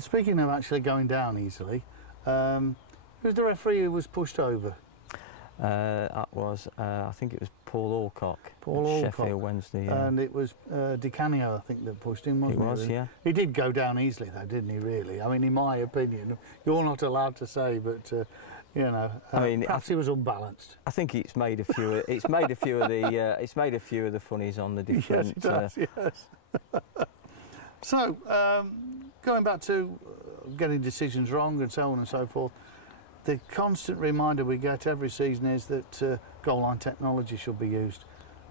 Speaking of actually going down easily, who's the referee who was pushed over? That was, I think it was Paul Alcock. Paul Alcock. Sheffield Wednesday, yeah. And it was Di Canio, I think, that pushed him, wasn't it? It was, yeah. He did go down easily, though, didn't he, really? I mean, in my opinion, you're not allowed to say, but, you know, I mean, perhaps he was unbalanced. I think it's made a few, it's made a few of the funnies on the different... Yes, it does, yes. So, going back to getting decisions wrong and so on and so forth, the constant reminder we get every season is that goal line technology should be used.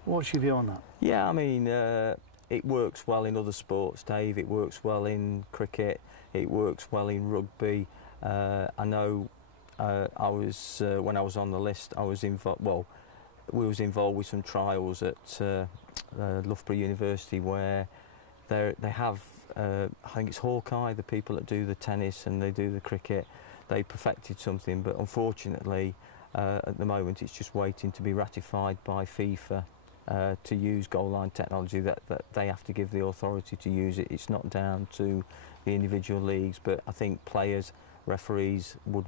What's your view on that? Yeah, I mean, it works well in other sports, Dave. It works well in cricket. It works well in rugby. I know I was when I was on the list, I was involved. Well, we was involved with some trials at Loughborough University where they have. I think it's Hawkeye, the people that do the tennis and they do the cricket. They perfected something, but unfortunately, at the moment, it's just waiting to be ratified by FIFA to use goal line technology. That they have to give the authority to use it. It's not down to the individual leagues, but I think players, referees would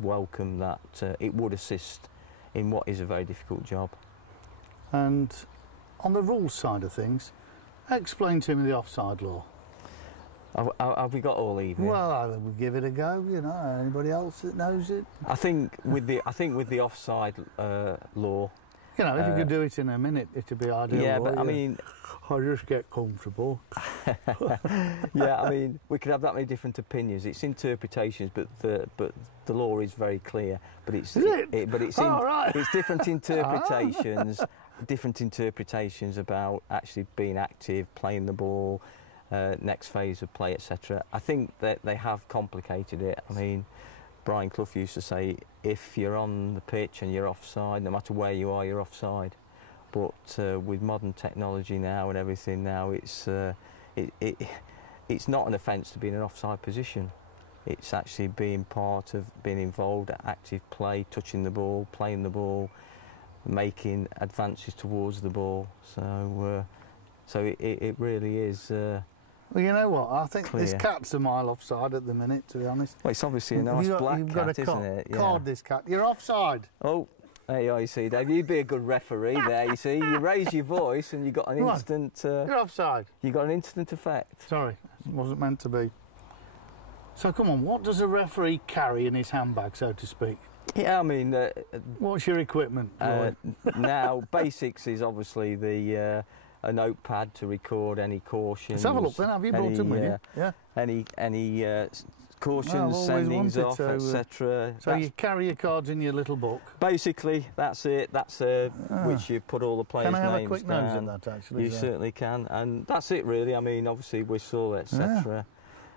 welcome that. It would assist in what is a very difficult job. And on the rules side of things, explain to me the offside law. Have we got all evening? Well, I would give it a go. You know, anybody else that knows it? I think with the offside law. You know, if you could do it in a minute, it'd be ideal. Yeah, but I mean, I just get comfortable. Yeah, I mean, we could have that many different opinions. It's interpretations, but the law is very clear. But it's it's different interpretations. Different interpretations about actually being active, playing the ball. Next phase of play, etc. I think that they have complicated it. I mean, Brian Clough used to say, if you're on the pitch and you're offside, no matter where you are, you're offside. But with modern technology now and everything now, it's not an offence to be in an offside position. It's actually being part of being involved at active play, touching the ball, playing the ball, making advances towards the ball. So it really is. Well, you know what? I think clear. This cat's a mile offside at the minute, to be honest. Well, it's obviously a nice black cat, isn't it? Yeah. Card this cat. You're offside. Oh, there you are, you see, Dave. You'd be a good referee there, you see. You raise your voice and you got an instant... You're offside. You got an instant effect. Sorry, it wasn't meant to be. So, come on, what does a referee carry in his handbag, so to speak? Yeah, I mean... what's your equipment, Roy? Now, basics is obviously the... a notepad to record any cautions. Let's have a look then. Have you brought them with you? Yeah. Any cautions, sendings off, etc. So you carry your cards in your little book. Basically, that's it. That's which you put all the players' names down. Can I have a quick nose at that? Actually, you certainly can, and that's it really. I mean, obviously whistle, etc. Yeah.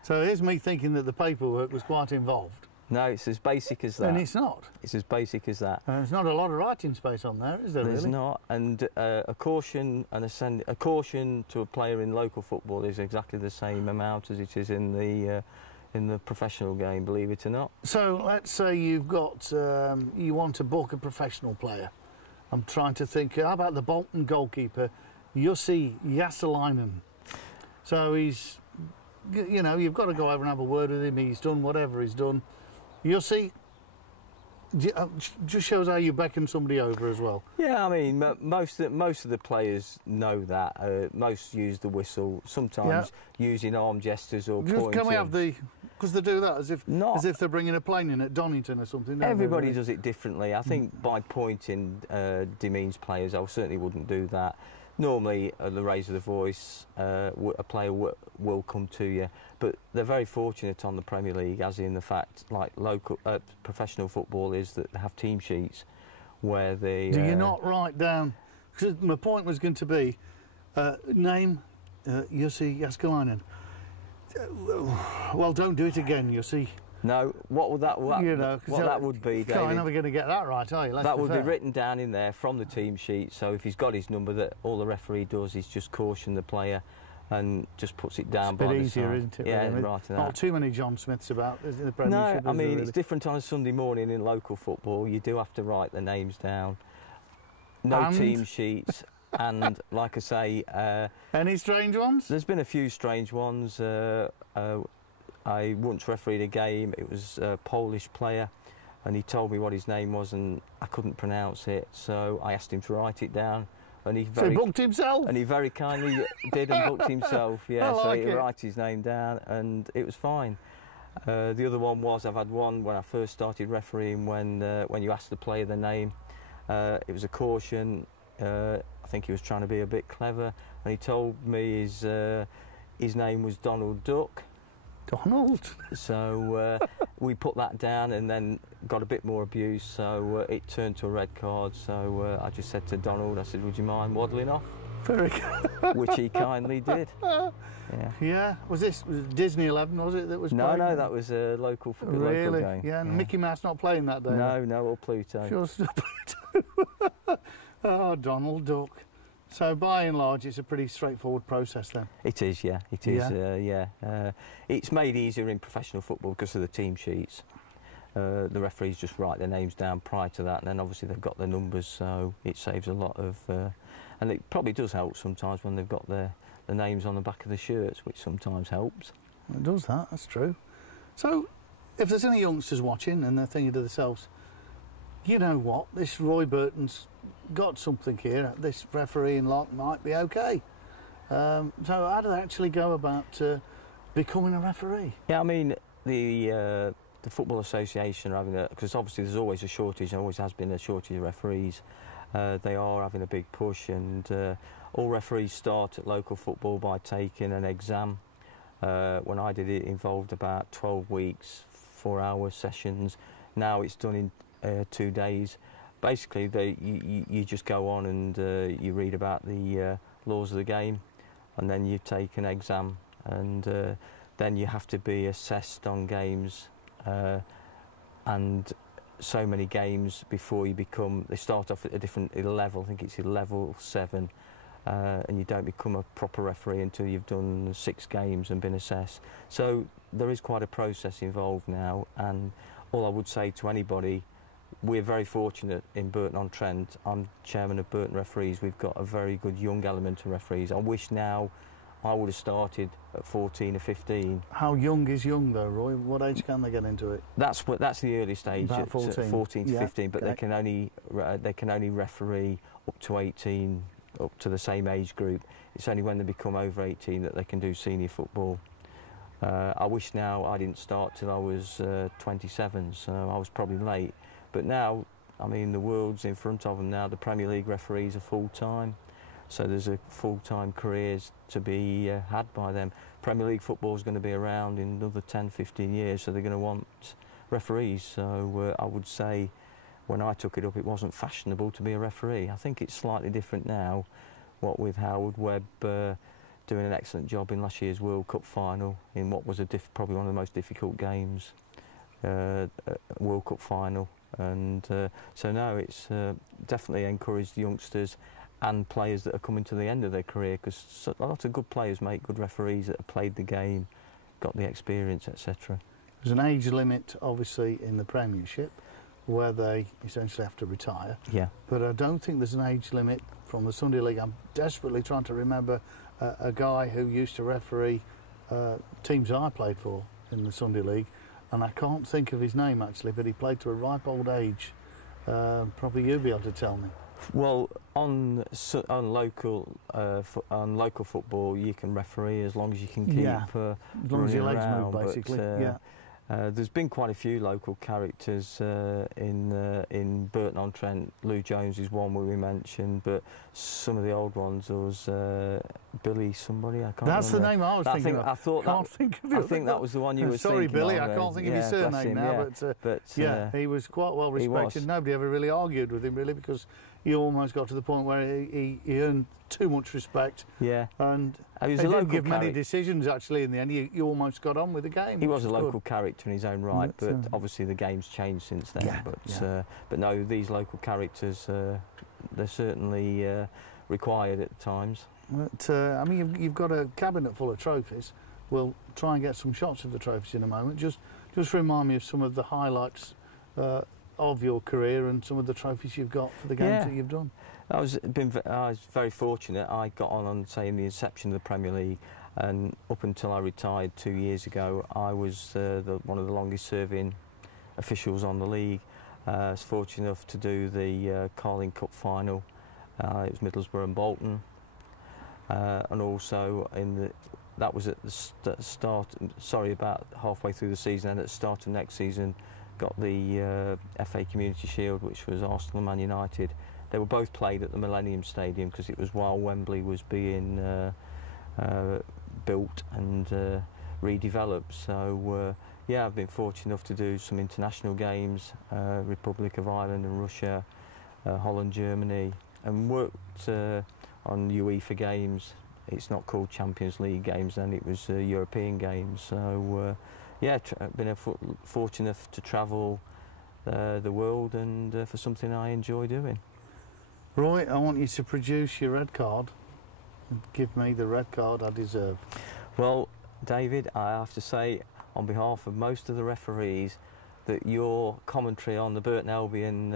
So here's me thinking that the paperwork was quite involved. No, it's as basic as that. And it's not. It's as basic as that. There's not a lot of writing space on there, is there? There's really? not, and a caution and a caution to a player in local football is exactly the same amount as it is in the professional game, believe it or not. So let's say you've got you want to book a professional player. I'm trying to think. How about the Bolton goalkeeper, Jussi Jääskeläinen? So he's, you know, you've got to go over and have a word with him. He's done whatever he's done. You'll see, just shows how you beckon somebody over as well. Yeah, I mean, most of the players know that. Most use the whistle, sometimes using arm gestures or pointing. Can we have the... Because they do that as if they're bringing a plane in at Donington or something. Everybody does it differently. I think by pointing demeans players. I certainly wouldn't do that. Normally, at the raise of the voice, a player will come to you. But they're very fortunate on the Premier League, as in the fact, like local professional football is that they have team sheets where they... Do you not write down... Because my point was going to be, name Jussi Jääskeläinen. Well, don't do it again, Jussi. No, what would that... you know, what that would be, David... You're never going to get that right, are you? That would be written down in there from the team sheet, so if he's got his number, that all the referee does is just caution the player and just puts it down by the side. It's a bit easier, isn't it? Yeah, really? Right. Not too many John Smiths about in the Premiership. No, I mean, it's different on a Sunday morning in local football. You do have to write the names down. No team sheets. And, like I say... any strange ones? There's been a few strange ones. I I once refereed a game. It was a Polish player, and he told me what his name was, and I couldn't pronounce it, so I asked him to write it down. And he booked himself? And he very kindly did and booked himself, yeah. So he wrote his name down, and it was fine. The other one was, I've had one when I first started refereeing, when you asked the player the name. It was a caution. I think he was trying to be a bit clever, and he told me his name was Donald Duck. Donald? So we put that down and then got a bit more abuse, so it turned to a red card. So I just said to Donald, I said, would you mind waddling off? Very good. Which he kindly did. Yeah. Yeah. Was it Disney 11, was it, that was playing? No, that was a local game. Yeah, and Mickey Mouse not playing that day? No, or Pluto. Sure, still Pluto. Oh, Donald Duck. So by and large, it's a pretty straightforward process then? It is, yeah. It is, yeah. It's made easier in professional football because of the team sheets. The referees just write their names down prior to that, and then obviously they've got their numbers, so it saves a lot of... and it probably does help sometimes when they've got the names on the back of the shirts, which sometimes helps. It does that, that's true. So, if there's any youngsters watching and they're thinking to themselves, you know what, this Roy Burton's got something here, this refereeing lot might be okay. So how do they actually go about becoming a referee? Yeah, I mean, the Football Association are having because obviously there's always a shortage, and always has been a shortage of referees. They are having a big push, and all referees start at local football by taking an exam. When I did it, it involved about 12 weeks, 4-hour sessions. Now it's done in 2 days. Basically, you just go on and you read about the laws of the game, and then you take an exam, and then you have to be assessed on games, and so many games before you become... They start off at a different level, I think it's level 7, and you don't become a proper referee until you've done 6 games and been assessed. So there is quite a process involved now, and all I would say to anybody, we're very fortunate in Burton-on-Trent. I'm chairman of Burton Referees. We've got a very good young element of referees. I wish now I would have started at 14 or 15. How young is young though, Roy? What age can they get into it? That's the early stage, about at 14 to 15. But okay. they can only referee up to 18, up to the same age group. It's only when they become over 18 that they can do senior football. I wish now I didn't start till I was 27, so I was probably late. But now, I mean, the world's in front of them now. The Premier League referees are full-time, so there's a full-time careers to be had by them. Premier League football is going to be around in another 10, 15 years, so they're going to want referees. So I would say, when I took it up, it wasn't fashionable to be a referee. I think it's slightly different now, what with Howard Webb doing an excellent job in last year's World Cup final, in what was probably one of the most difficult games, World Cup final. And so now it's definitely encouraged youngsters and players that are coming to the end of their career, because a lot of good players make good referees that have played the game, got the experience, etc. There's an age limit, obviously, in the Premiership, where they essentially have to retire. Yeah. But I don't think there's an age limit from the Sunday League. I'm desperately trying to remember a guy who used to referee teams I played for in the Sunday League, and I can't think of his name actually, but he played to a ripe old age. Probably you'd be able to tell me. Well, on local football, you can referee as long as you can keep as long as your legs move, basically. But, there's been quite a few local characters in Burton-on-Trent. Lou Jones is one we mentioned, but some of the old ones, there was Billy somebody, I can't That's remember. the name I was thinking of. I think that was the one you were Sorry, thinking Billy, of. I can't think of his surname now, but yeah, he was quite well respected. Nobody ever really argued with him, really, because he almost got to the point where he earned too much respect. Yeah. And he didn't give many decisions, actually, in the end. He almost got on with the game. He was a local character in his own right, but obviously the game's changed since then. But no, these local characters, they're certainly required at times. But, I mean, you've got a cabinet full of trophies. We'll try and get some shots of the trophies in a moment. Just remind me of some of the highlights of your career and some of the trophies you've got for the games that you've done. I was very fortunate. I got on, say, in the inception of the Premier League. and up until I retired 2 years ago, I was one of the longest serving officials on the league. I was fortunate enough to do the Carling Cup final. It was Middlesbrough and Bolton, and also that was at the start. Sorry, about halfway through the season, and at the start of next season, got the FA Community Shield, which was Arsenal and Man United. They were both played at the Millennium Stadium because it was while Wembley was being built and redeveloped. So yeah, I've been fortunate enough to do some international games, Republic of Ireland and Russia, Holland, Germany, and worked on UEFA games. It's not called Champions League games then, it was European games. So yeah, been fortunate enough to travel the world, and for something I enjoy doing. Roy, I want you to produce your red card and give me the red card I deserve. Well, David, I have to say, on behalf of most of the referees, that your commentary on the Burton Albion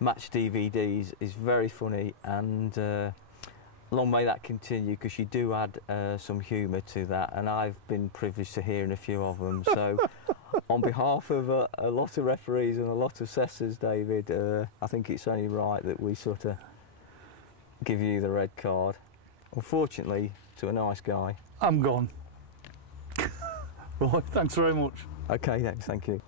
match DVDs is very funny, and long may that continue, because you do add some humour to that, and I've been privileged to hearing a few of them. So on behalf of a lot of referees and a lot of assessors, David, I think it's only right that we sort of give you the red card. Unfortunately, to a nice guy. I'm gone. Right, thanks very much. Okay, thank you.